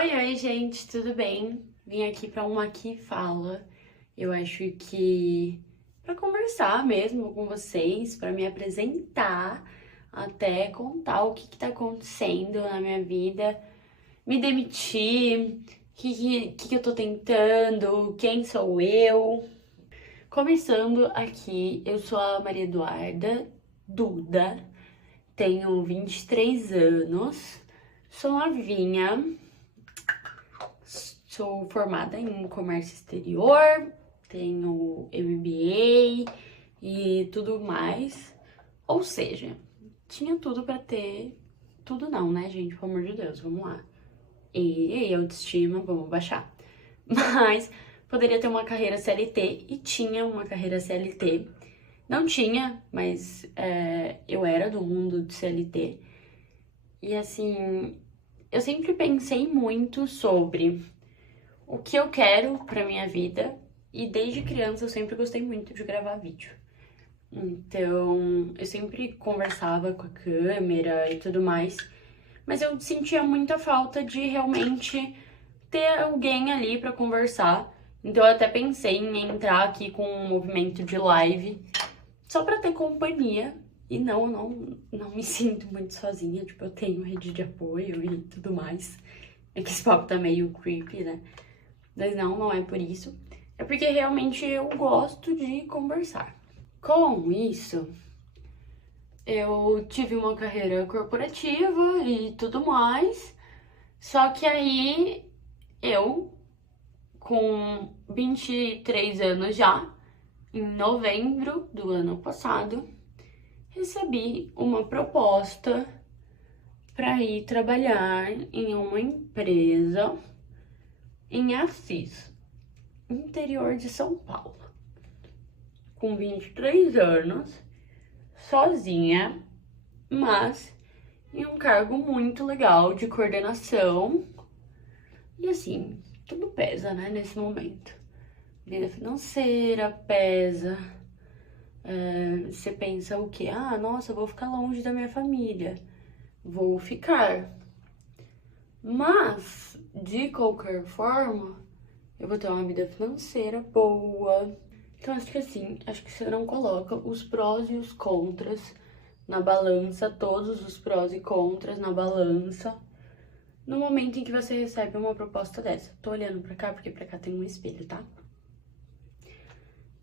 Oi, gente, tudo bem? Vim aqui para uma Aqui Fala. Eu acho que para conversar mesmo com vocês, para me apresentar, até contar o que tá acontecendo na minha vida, me demitir, o que eu tô tentando, quem sou eu. Começando aqui, eu sou a Maria Eduarda Duda, tenho 23 anos, sou novinha. Sou formada em comércio exterior, tenho MBA e tudo mais. Ou seja, tinha tudo pra ter. Tudo não, né, gente? Pelo amor de Deus, vamos lá. E autoestima, vamos baixar. Mas poderia ter uma carreira CLT e tinha uma carreira CLT. Não tinha, mas eu era do mundo de CLT. E assim, eu sempre pensei muito sobre o que eu quero pra minha vida, e desde criança eu sempre gostei muito de gravar vídeo. Então, eu sempre conversava com a câmera e tudo mais, mas eu sentia muita falta de realmente ter alguém ali pra conversar. Então, eu até pensei em entrar aqui com um movimento de live, só pra ter companhia. E não me sinto muito sozinha, tipo, eu tenho rede de apoio e tudo mais. É que esse papo tá meio creepy, né? Mas não é por isso. É porque realmente eu gosto de conversar. Com isso, eu tive uma carreira corporativa e tudo mais. Só que aí eu, com 23 anos já, em novembro do ano passado, recebi uma proposta para ir trabalhar em uma empresa em Assis, interior de São Paulo, com 23 anos, sozinha, mas em um cargo muito legal de coordenação. E assim, tudo pesa, né, nesse momento. Vida financeira pesa. Você pensa o quê? Ah, nossa, eu vou ficar longe da minha família. Vou ficar. Mas, de qualquer forma, eu vou ter uma vida financeira boa. Então, acho que assim, acho que você não coloca os prós e os contras na balança, todos os prós e contras na balança, no momento em que você recebe uma proposta dessa. Tô olhando pra cá porque pra cá tem um espelho, tá?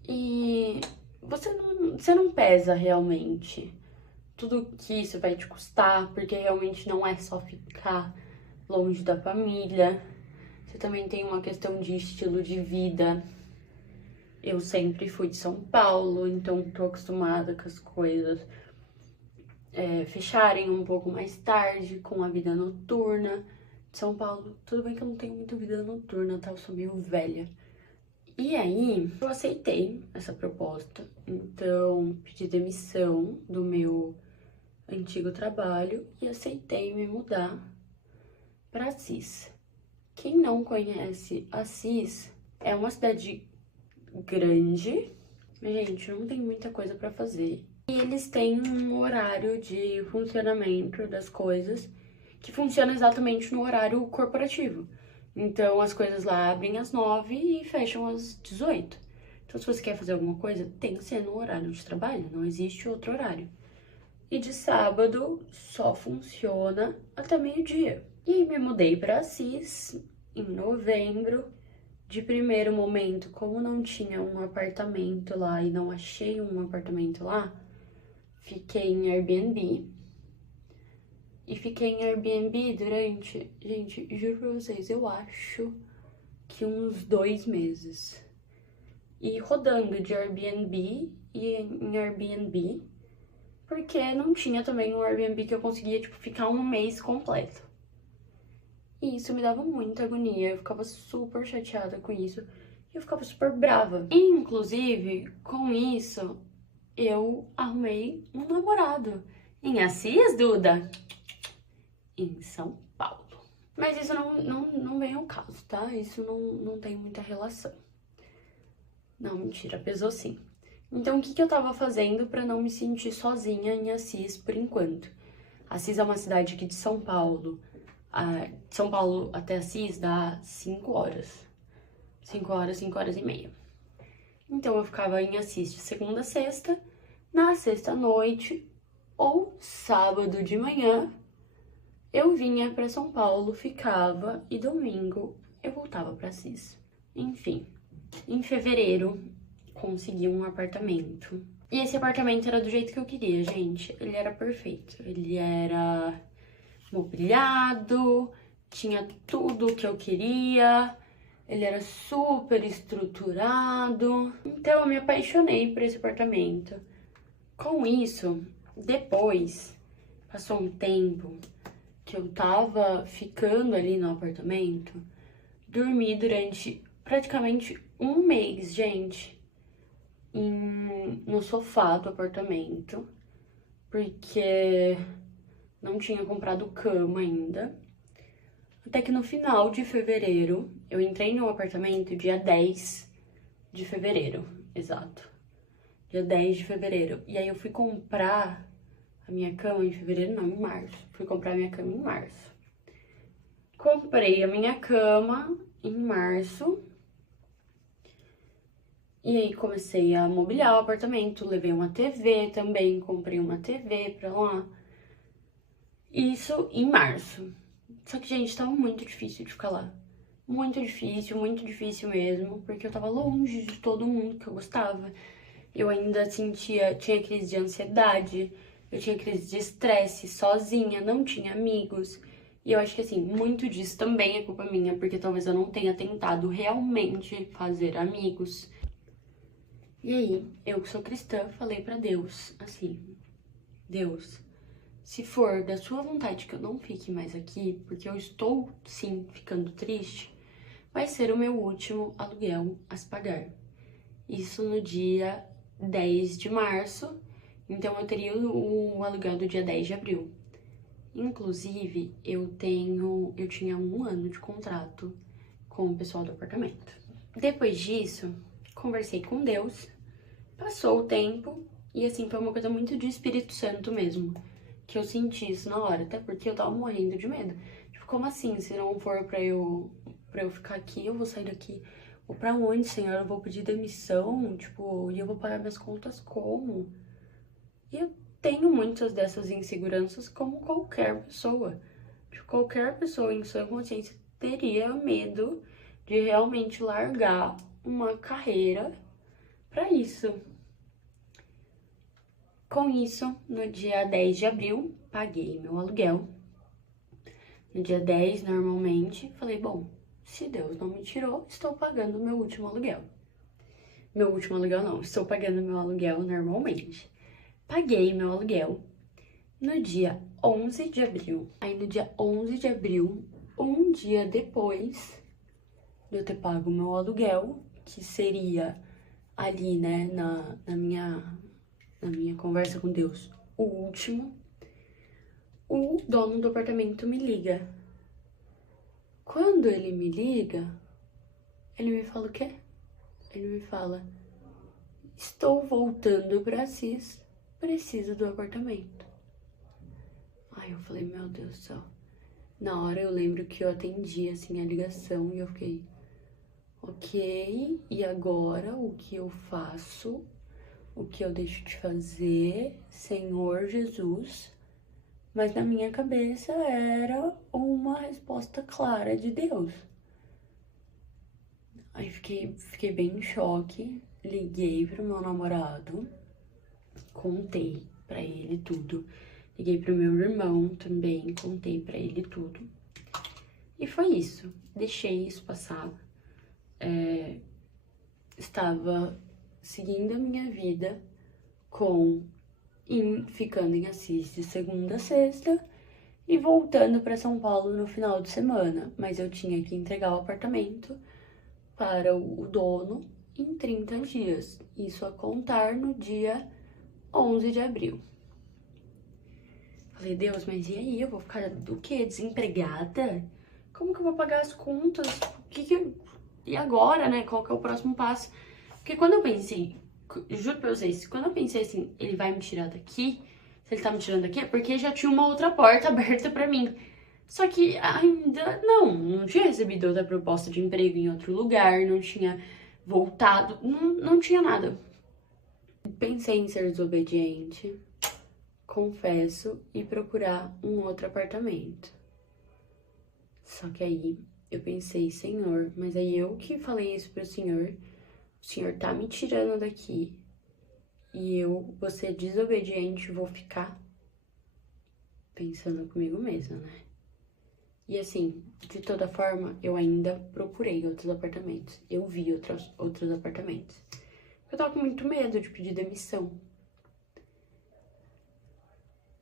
E você não pesa realmente tudo que isso vai te custar, porque realmente não é só ficar longe da família. Você também tem uma questão de estilo de vida. Eu sempre fui de São Paulo, então tô acostumada com as coisas fecharem um pouco mais tarde, com a vida noturna de São Paulo. Tudo bem que eu não tenho muita vida noturna, tá? Eu sou meio velha. E aí, eu aceitei essa proposta. Então, pedi demissão do meu antigo trabalho e aceitei me mudar para Assis. Quem não conhece Assis, é uma cidade grande, mas, gente, não tem muita coisa para fazer. E eles têm um horário de funcionamento das coisas que funciona exatamente no horário corporativo. Então, as coisas lá abrem às 9 e fecham às 18. Então, se você quer fazer alguma coisa, tem que ser no horário de trabalho, não existe outro horário. E de sábado só funciona até meio-dia. E aí me mudei para Assis em novembro. De primeiro momento, como não tinha um apartamento lá e não achei um apartamento lá, fiquei em Airbnb. E fiquei em Airbnb durante, gente, juro pra vocês, eu acho que uns 2 meses. E rodando de Airbnb e em Airbnb, porque não tinha também um Airbnb que eu conseguia, tipo, ficar um mês completo. E isso me dava muita agonia, eu ficava super chateada com isso. E eu ficava super brava. Inclusive, com isso, eu arrumei um namorado. Em Assis, Duda? Em São Paulo. Mas isso não vem ao caso, tá? Isso não tem muita relação. Não, mentira, pesou sim. Então, o que eu tava fazendo pra não me sentir sozinha em Assis por enquanto? Assis é uma cidade aqui de São Paulo, De São Paulo até Assis dá 5 horas. 5 horas, 5 horas e meia. Então, eu ficava em Assis de segunda a sexta, na sexta à noite ou sábado de manhã, eu vinha para São Paulo, ficava e domingo eu voltava para Assis. Enfim, em fevereiro, consegui um apartamento. E esse apartamento era do jeito que eu queria, gente. Ele era perfeito. Ele era mobiliado, tinha tudo o que eu queria. Ele era super estruturado. Então, eu me apaixonei por esse apartamento. Com isso, depois, passou um tempo que eu tava ficando ali no apartamento, dormi durante praticamente um mês, gente, no sofá do apartamento, porque não tinha comprado cama ainda. Até que no final de fevereiro, eu entrei no apartamento dia 10 de fevereiro, exato. Dia 10 de fevereiro. E aí eu fui comprar a minha cama em fevereiro, não, em março. Fui comprar a minha cama em março. Comprei a minha cama em março. E aí comecei a mobiliar o apartamento, levei uma TV também, comprei uma TV pra lá. Isso em março. Só que, gente, tava muito difícil de ficar lá. Muito difícil mesmo, porque eu tava longe de todo mundo que eu gostava. Eu ainda tinha crise de ansiedade, eu tinha crise de estresse, sozinha, não tinha amigos. E eu acho que, assim, muito disso também é culpa minha, porque talvez eu não tenha tentado realmente fazer amigos. E aí, eu que sou cristã, falei pra Deus, assim, Deus, se for da sua vontade que eu não fique mais aqui, porque eu estou, sim, ficando triste, vai ser o meu último aluguel a se pagar. Isso no dia 10 de março, então eu teria o aluguel do dia 10 de abril. Inclusive, eu tinha 1 ano de contrato com o pessoal do apartamento. Depois disso, conversei com Deus, passou o tempo, e assim, foi uma coisa muito de Espírito Santo mesmo, que eu senti isso na hora, até porque eu tava morrendo de medo. Tipo, como assim, se não for pra eu ficar aqui, eu vou sair daqui? Ou pra onde, Senhor? Eu vou pedir demissão, tipo, e eu vou pagar minhas contas como? E eu tenho muitas dessas inseguranças como qualquer pessoa. Tipo, qualquer pessoa em sua consciência teria medo de realmente largar uma carreira pra isso. Com isso, no dia 10 de abril, paguei meu aluguel. No dia 10, normalmente, falei, bom, se Deus não me tirou, estou pagando meu último aluguel. Meu último aluguel não, estou pagando meu aluguel normalmente. Paguei meu aluguel no dia 11 de abril. Aí no dia 11 de abril, um dia depois de eu ter pago meu aluguel, que seria ali, né, na minha conversa com Deus, o último, o dono do apartamento me liga. Quando ele me liga, ele me fala o quê? Ele me fala, estou voltando pra Assis, preciso do apartamento. Aí eu falei, meu Deus do céu. Na hora eu lembro que eu atendi, assim, a ligação e eu fiquei, ok, e agora o que eu faço? O que eu deixo de fazer? Senhor Jesus? Mas na minha cabeça era uma resposta clara de Deus. Aí fiquei bem em choque, liguei pro meu namorado, contei pra ele tudo. Liguei pro meu irmão também, contei pra ele tudo. E foi isso, deixei isso passar. Estava seguindo a minha vida ficando em Assis de segunda a sexta e voltando para São Paulo no final de semana. Mas eu tinha que entregar o apartamento para o dono em 30 dias. Isso a contar no dia 11 de abril. Falei, Deus, mas e aí? Eu vou ficar do quê? Desempregada? Como que eu vou pagar as contas? E agora, né? Qual que é o próximo passo? Porque quando eu pensei, juro pra vocês, quando eu pensei assim, ele vai me tirar daqui, se ele tá me tirando daqui, é porque já tinha uma outra porta aberta pra mim. Só que ainda não tinha recebido outra proposta de emprego em outro lugar, não tinha voltado, não tinha nada. Pensei em ser desobediente, confesso, e procurar um outro apartamento. Só que aí eu pensei, Senhor, mas aí eu que falei isso pro Senhor, o Senhor tá me tirando daqui e eu vou ser desobediente, vou ficar pensando comigo mesma, né? E assim, de toda forma, eu ainda procurei outros apartamentos. Eu vi outros apartamentos. Eu tava com muito medo de pedir demissão.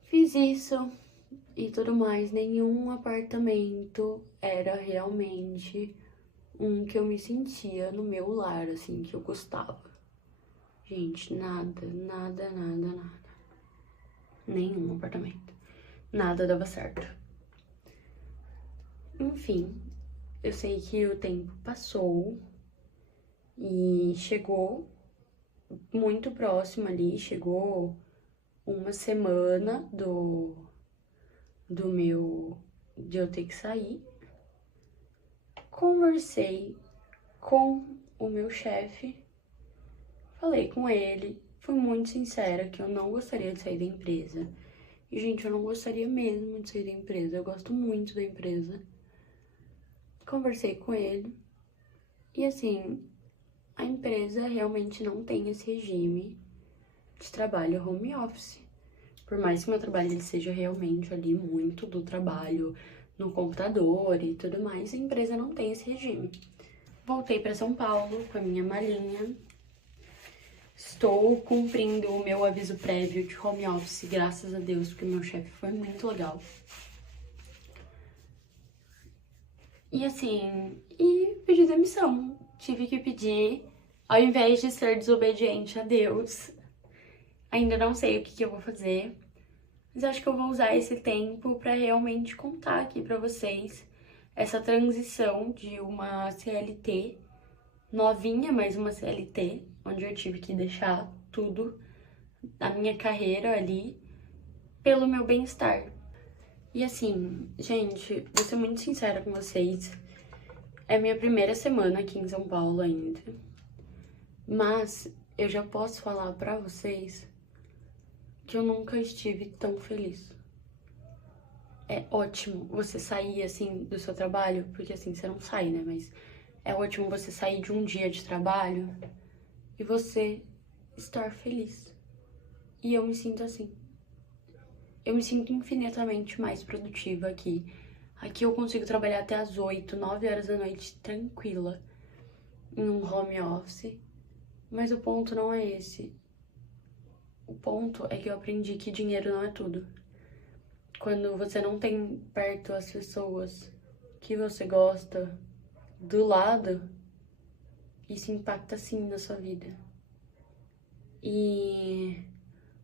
Fiz isso e tudo mais. Nenhum apartamento era realmente um que eu me sentia no meu lar, assim, que eu gostava. Gente, nada. Nenhum apartamento. Nada dava certo. Enfim, eu sei que o tempo passou e chegou muito próximo ali, chegou uma semana de eu ter que sair. Conversei com o meu chefe, falei com ele, fui muito sincera que eu não gostaria de sair da empresa. E, gente, eu não gostaria mesmo de sair da empresa, eu gosto muito da empresa. Conversei com ele e, assim, a empresa realmente não tem esse regime de trabalho home office. Por mais que meu trabalho ele seja realmente ali muito do trabalho no computador e tudo mais, a empresa não tem esse regime. Voltei para São Paulo com a minha malinha. Estou cumprindo o meu aviso prévio de home office, graças a Deus, porque meu chefe foi muito legal. E assim, pedi demissão. Tive que pedir, ao invés de ser desobediente a Deus. Ainda não sei o que eu vou fazer, mas acho que eu vou usar esse tempo para realmente contar aqui para vocês essa transição de uma CLT novinha, mas uma CLT, onde eu tive que deixar tudo, a minha carreira ali, pelo meu bem-estar. E assim, gente, vou ser muito sincera com vocês, é minha primeira semana aqui em São Paulo ainda, mas eu já posso falar pra vocês que eu nunca estive tão feliz. É ótimo você sair, assim, do seu trabalho, porque assim, você não sai, né, mas é ótimo você sair de um dia de trabalho e você estar feliz. E eu me sinto assim. Eu me sinto infinitamente mais produtiva aqui. Aqui eu consigo trabalhar até as 8, 9 horas da noite, tranquila, em um home office. Mas o ponto não é esse. O ponto é que eu aprendi que dinheiro não é tudo. Quando você não tem perto as pessoas que você gosta do lado, isso impacta sim na sua vida. E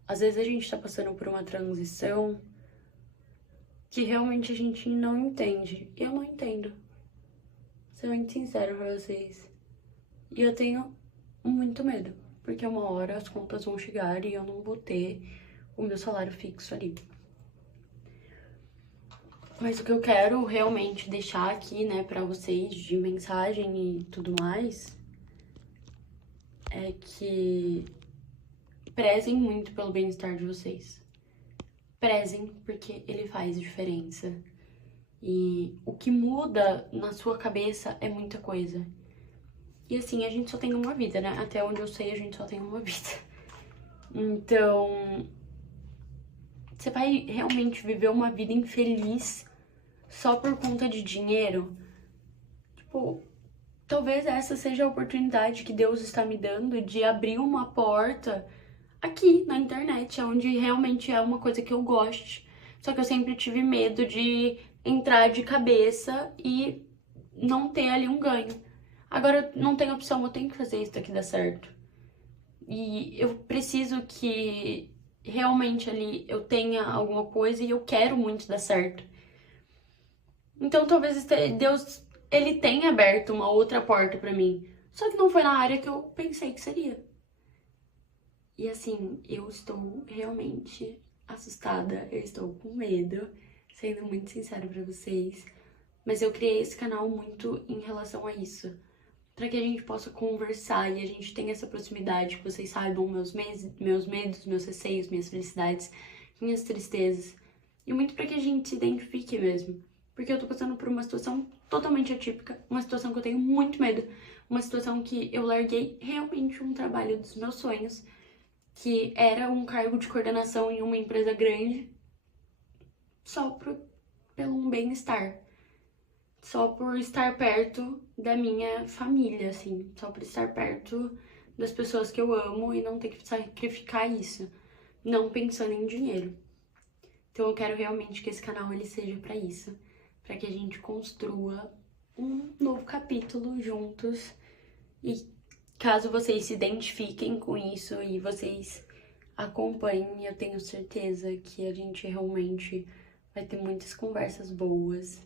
às vezes a gente tá passando por uma transição que realmente a gente não entende. Eu não entendo. Vou ser muito sincero pra vocês. E eu tenho muito medo, porque uma hora as contas vão chegar e eu não vou ter o meu salário fixo ali. Mas o que eu quero realmente deixar aqui, né, pra vocês, de mensagem e tudo mais, é que prezem muito pelo bem-estar de vocês. Prezem, porque ele faz diferença. E o que muda na sua cabeça é muita coisa. E assim, a gente só tem uma vida, né? Até onde eu sei, a gente só tem uma vida. Então, você vai realmente viver uma vida infeliz só por conta de dinheiro? Tipo, talvez essa seja a oportunidade que Deus está me dando de abrir uma porta aqui na internet, onde realmente é uma coisa que eu goste. Só que eu sempre tive medo de entrar de cabeça e não ter ali um ganho. Agora não tem opção, eu tenho que fazer isso daqui dar certo. E eu preciso que realmente ali eu tenha alguma coisa e eu quero muito dar certo. Então talvez Deus, ele tenha aberto uma outra porta pra mim. Só que não foi na área que eu pensei que seria. E assim, eu estou realmente assustada, eu estou com medo. sendo muito sincero pra vocês. Mas eu criei esse canal muito em relação a isso. Pra que a gente possa conversar e a gente tenha essa proximidade, que vocês saibam meus medos, meus receios, minhas felicidades, minhas tristezas. E muito pra que a gente se identifique mesmo. Porque eu tô passando por uma situação totalmente atípica, uma situação que eu tenho muito medo, uma situação que eu larguei realmente um trabalho dos meus sonhos, que era um cargo de coordenação em uma empresa grande, só pelo um bem-estar. Só por estar perto da minha família, assim. Só por estar perto das pessoas que eu amo e não ter que sacrificar isso. Não pensando em dinheiro. Então eu quero realmente que esse canal ele seja pra isso. Pra que a gente construa um novo capítulo juntos. E caso vocês se identifiquem com isso e vocês acompanhem, eu tenho certeza que a gente realmente vai ter muitas conversas boas.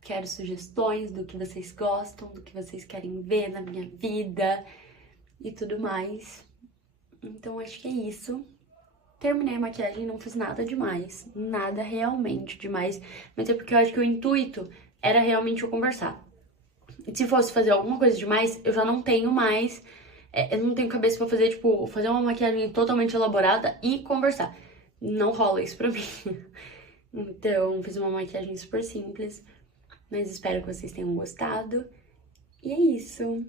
Quero sugestões do que vocês gostam, do que vocês querem ver na minha vida e tudo mais. Então acho que é isso. Terminei a maquiagem, não fiz nada demais, nada realmente demais, mas é porque eu acho que o intuito era realmente eu conversar. E se fosse fazer alguma coisa demais, eu já não tenho mais, eu não tenho cabeça pra fazer, tipo, fazer uma maquiagem totalmente elaborada e conversar. Não rola isso pra mim. Então, fiz uma maquiagem super simples, mas espero que vocês tenham gostado. E é isso.